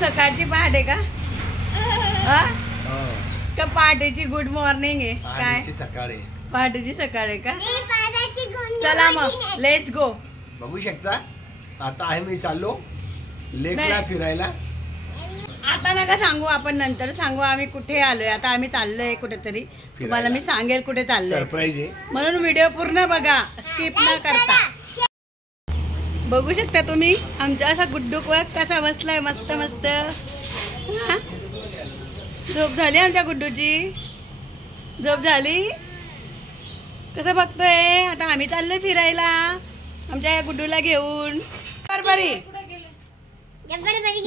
सकाळची पहाटे का? का पहाटेची गुड मॉर्निंग आहे काय? सकाळी पहाटेची सकाळ आहे का? चला मग लेट्स गो. बघू शकता आता आहे मी चाललो लेकला फिरायला. आता नका सांगू, आपण नंतर सांगू आम्ही कुठे आलोय. आता आम्ही चाललोय कुठेतरी, तुम्हाला मी सांगेल कुठे चाललोय. सरप्राईज आहे म्हणून व्हिडिओ पूर्ण बघा, स्किप न करता. बघू शकता तुम्ही आमचा असा गुड्डू कसा बसलाय मस्त मस्त. झोप झाली आमच्या गुड्डूची? झोप झाली? कसं बघतोय? आता आम्ही चाललोय फिरायला आमच्या या गुड्डूला घेऊन.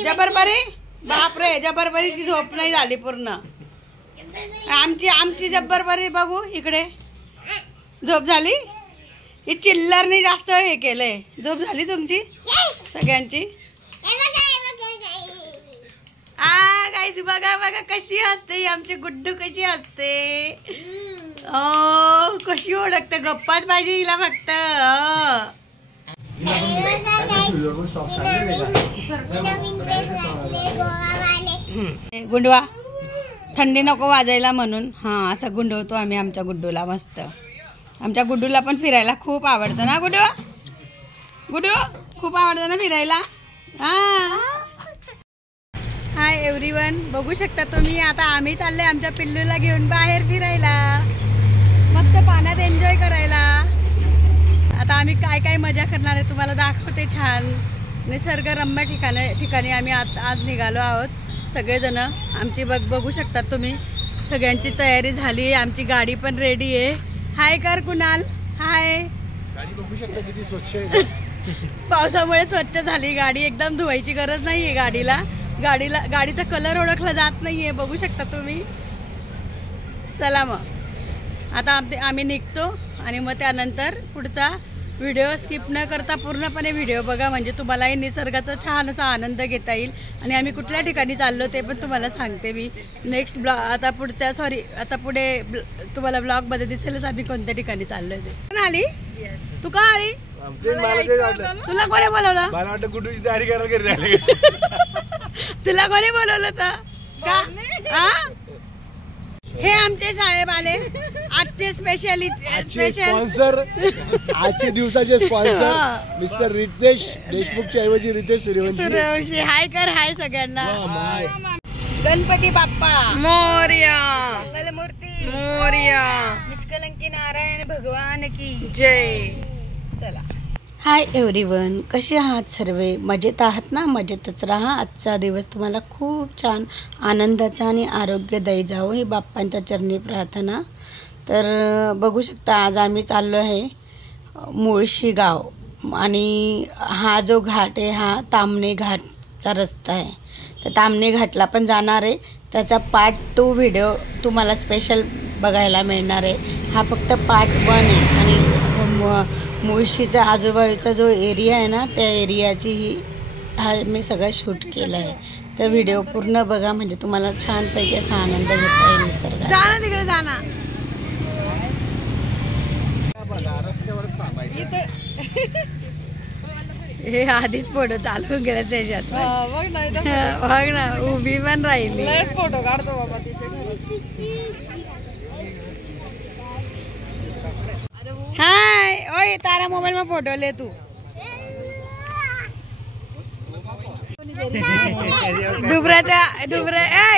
जबरबरी बापरे, जबरबरीची झोप नाही झाली पूर्ण. आमची जबरबरी बघू इकडे. झोप झाली? ही चिल्लरने जास्त हे केलंय. झोप झाली तुमची सगळ्यांची? गाईज बघा बघा कशी असते आमची गुड्डू, कशी असते. कशी ओळखते, गप्पाच पाहिजे हिला फक्त. गुंडवा थंडी नको वाजायला म्हणून असं गुंडवतो आम्ही आमच्या गुड्डूला मस्त. आमच्या गुड्डूला पण फिरायला खूप आवडतं ना गुड्डू? गुड्डू खूप आवडतं ना फिरायला? हाय एव्हरीवन, बघू शकता तुम्ही आता आम्ही चाललोय आमच्या पिल्लूला घेऊन बाहेर फिरायला, मस्त पाण्यात एन्जॉय करायला. आता आम्ही काय काय मजा करणार आहे तुम्हाला दाखवते. छान निसर्गरम्य ठिकाणी आम्ही आज निघालो आहोत सगळेजण. आमची बघू शकता तुम्ही सगळ्यांची तयारी झाली. आमची गाडी पण रेडी आहे. हाय कर कुणाल, हाय. गाडी बघू शकता किती स्वच्छ आहे. पावसामुळे स्वच्छ झाली गाडी, एकदम धुवायची गरज नाहीये गाडीला. गाडीचा कलर ओळखला जात नाहीये, बघू शकता तुम्ही. चला मग आता आम्ही निघतो आणि मग त्यानंतर पुढचा व्हिडिओ स्किप न करता पूर्णपणे व्हिडिओ बघा, म्हणजे तुम्हालाही निसर्गाचा छान असा आनंद घेता येईल. आणि आम्ही कुठल्या ठिकाणी चाललो ते पण तुम्हाला सांगते मी नेक्स्ट आता पुढे तुम्हाला ब्लॉगमध्ये दिसेलच आम्ही कोणत्या ठिकाणी चाललोय ते. आली तू का आली? तुला कोणी बोलवलं? मला वाटतं गुड्डूची तयारी करायला. तुला कोणी बोलवलं तर का? हे आमचे साहेब आले आजचे स्पॉन्सर, आजच्या दिवसाचे स्पॉन्सर मिस्टर रितेश देशमुखचे ऐवजी रितेश सूर्यवंशी. हाय कर, हाय सगळ्यांना. गणपती बाप्पा मोरया, मंगलमूर्ती मोरया, निष्कलंकी नारायण भगवान की जय. चला. हाय एव्हरीवन, कसे आहात सर्वे? मजेत आहात ना? मजेतच राहा. आजचा दिवस तुम्हाला खूप छान आनंदाचा आणि आरोग्यदायी जावो ही बाप्पांच्या चरणी प्रार्थना. तर बघू शकता आज आम्ही चाललो आहे मुळशी गाव आणि हा जो घाट आहे हा तामणे घाटचा रस्ता आहे. तर तामणे घाटला पण जाणार आहे. त्याचा पार्ट 2 व्हिडिओ तुम्हाला स्पेशल बघायला मिळणार आहे. हा फक्त पार्ट 1 आहे आणि मुळशीचा आजूबाजूचा जो एरिया आहे ना त्या एरियाची हा मी सगळं शूट केलं आहे. तर व्हिडिओ पूर्ण बघा म्हणजे तुम्हाला छानपैकी असा आनंद घेता येईल निसर्गाचा. जाना तिकडे जाना. हे आधीच फोटो चालवून गेला त्याच्यात. बघ ना उभी पण राहिली. फोटो काढतो बाबा तिच्या. हाय ओय तारा मोबाईल में फोटो ले तू. डुबरा ऐ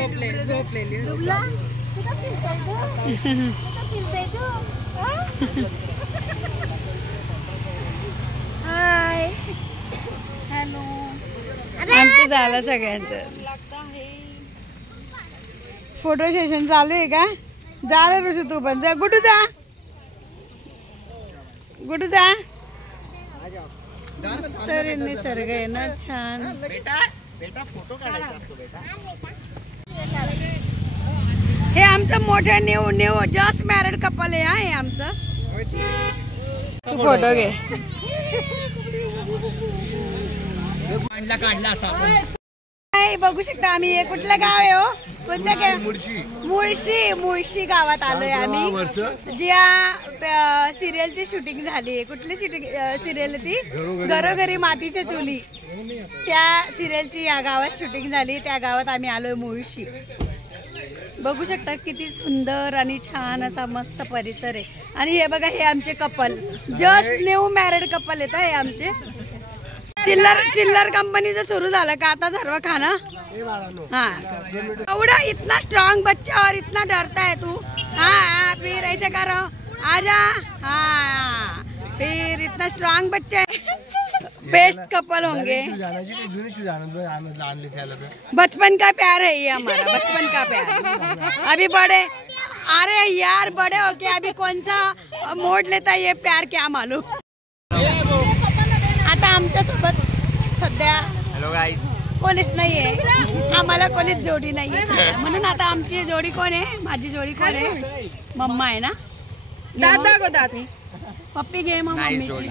झोप ले हाय हॅलो. आमचं झालं सगळ्यांचं. फोटो सेशन चालू आहे का? जा रे ऋषू तू पण जा. गुड्डू जा, गुड्डू जा. तर निसर्ग आहे ना छान. बेटा फोटो काढायचा असतो बेटा. हे आमचं मोठं न्यू जस्ट मॅरिड कपल आहे. हे आमचं. तू फोटो घे. नाही बघू शकता आम्ही. हे कुठलं गाव आहे हो? कोणतं गाव? मुळशी गावात आलोय आम्ही. ज्या सिरियलची शूटिंग झाली. कुठली शूटिंग सिरियल ती? घरोघरी मातीच्या चुली. त्या सिरियलची या गावात शूटिंग झाली. त्या गावात आम्ही आलोय मुळशी. बघू शकता किती सुंदर आणि छान असा मस्त परिसर आहे. आणि हे बघा हे आमचे couple, just new married couple येत आहे आमचे. चिल्लर कंपनीचं सुरू झालं का आता सर्व खाना? हाँ एवढा इतना स्ट्रॉन्ग बच्चा और इतना डरता है तू. हाँ फिर ऐसे करो आजा. हाँ फिर इतना स्ट्रॉन्ग बच्चा है. बेस्ट कपल होंगे. बचपन का प्यार है ये हमारा, बचपन का प्यार. अभी बड़े, अरे यार बड़े हो के अभी कौन सा मोड लेता है ये प्यार क्या मालूम. आता आमच्या सोबत सध्या हॅलो गाईस कोणीच नाहीये. आम्हाला कोणीच जोडी नाहीये म्हणून आता आमची जोडी कोण आहे? माझी जोडी कोण आहे? मम्मा आहे ना. दादा को दादी पप्पी घे मम्मी.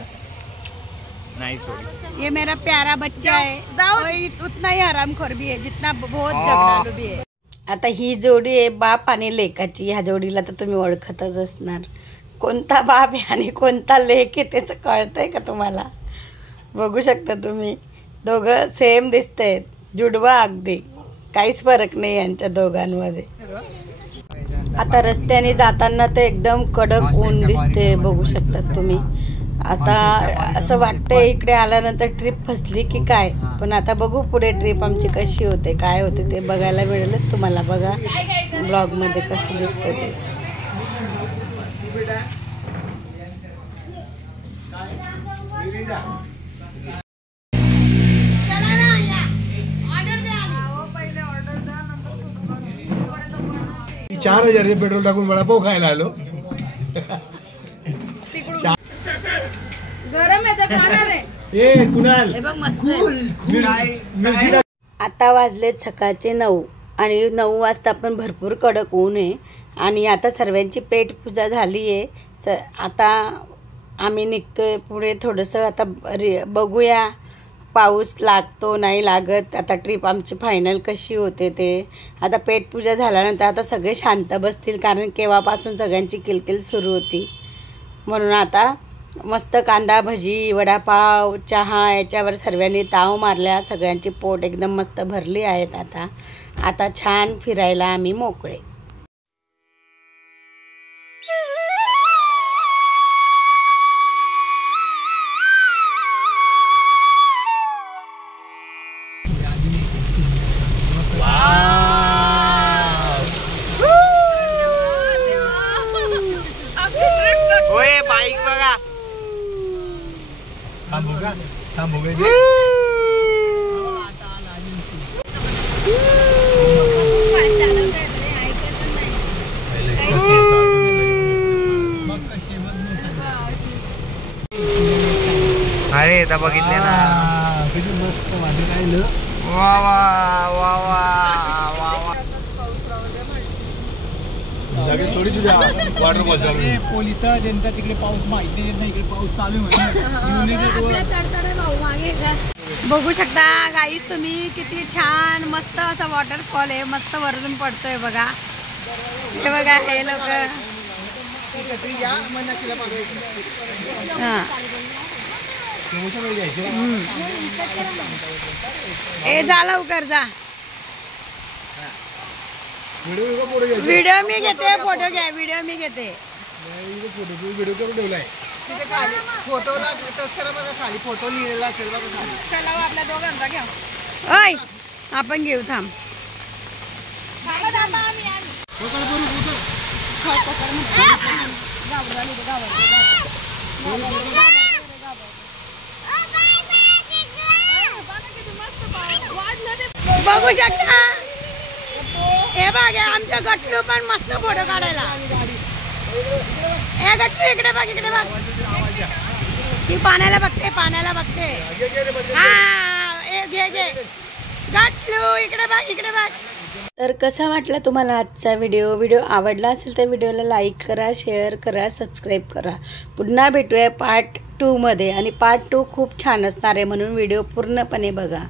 ये मेरा प्यारा बच्चा है. उतना ही हरामखोर भी है जितना बहुत झगड़ालू भी है. आता ही जोडी आहे बाप आणि लेकाची. ह्या जोडीला तर तुम्ही ओळखतच असणार. कोणता बाप आहे आणि कोणता लेक आहे त्याचं कळतंय का तुम्हाला? बघू शकता तुम्ही दोघं सेम दिसतायत. जुडवा अगदी, काहीच फरक नाही यांच्या दोघांमध्ये. आता रस्त्याने जाताना तर एकदम कडक ऊन दिसते. बघू शकता तुम्ही. आता असं वाटतंय इकडे आल्यानंतर ट्रिप फसली की काय. पण आता बघू पुढे ट्रिप आमची कशी होते काय होते ते बघायला मिळेलच तुम्हाला. बघा ब्लॉग मध्ये कसं दिसतं ते. चार 4,000 पेट्रोल टाकून वडापाव खायला आलो. गरम आहे तर खाणार आहे. ए कुणाल हे बघ मस्त. आता वाजलेत सकाळचे 9 आणि 9 वाजता पण भरपूर कडक ऊन आहे. आणि आता सर्वांची पेट पूजा झाली आहे. आता आम्ही निघतोय पुढे थोडंसं. आता बघूया पाऊस लागतो नाही लागत. आता ट्रिप आमची फायनल कशी होते ते. आता पेट पूजा झाल्यानंतर आता सगळे शांत बसतील कारण केव्हापासून सगळ्यांची किलकिल सुरू होती. म्हणून आता मस्त कांदा भजी वडापाव चहा याच्यावर सर्वांनी ताव मारल्या. सगळ्यांची पोट एकदम मस्त भरली आहेत. आता छान फिरायला आम्ही मोकळे. ओए बाईक बघा. थांबू गए. अरे आता बघितले ना. किती मस्त वाटत राहिलं. वा वा वा वा वा वा. लगेच थोडी तुझ्या वॉटरफॉल चालू. पोलिस जनता तिकडे पाऊस माहिती देत नाही. इकडे पाऊस चालू आहे. बघू शकता गाईस तुम्ही किती छान मस्त असा वॉटरफॉल आहे. मस्त वरून पडतोय बघा. हे बघा हे लोक. ए जा लवकर जा. व्हिडिओ मी घेते फोटो घ्या. व्हिडिओ मी घेते. व्हिडिओ करून ठेवलाय. फोटोला खाली फोटो लिहिलेला असेल बघा. चला आपल्या दोघांचा घ्या. ओय आपण घेऊ थांब. बघू शकता हे बघ आमच्या गट्टू पण मस्त फोटो काढायला. हे गट्टू इकडे बघ इकडे बघ. ती पाण्याला बघते पाण्याला बघते. हा घे घे गट्टू इकडे बघ इकडे बघ. तर कसा वाटला तुम्हाला आजचा व्हिडिओ आवडला असेल तर व्हिडिओला लाईक करा शेअर करा सबस्क्राईब करा. पुन्हा भेटूया पार्ट 2 मध्ये. आणि पार्ट 2 खूप छान असणार आहे म्हणून व्हिडिओ पूर्णपणे बघा.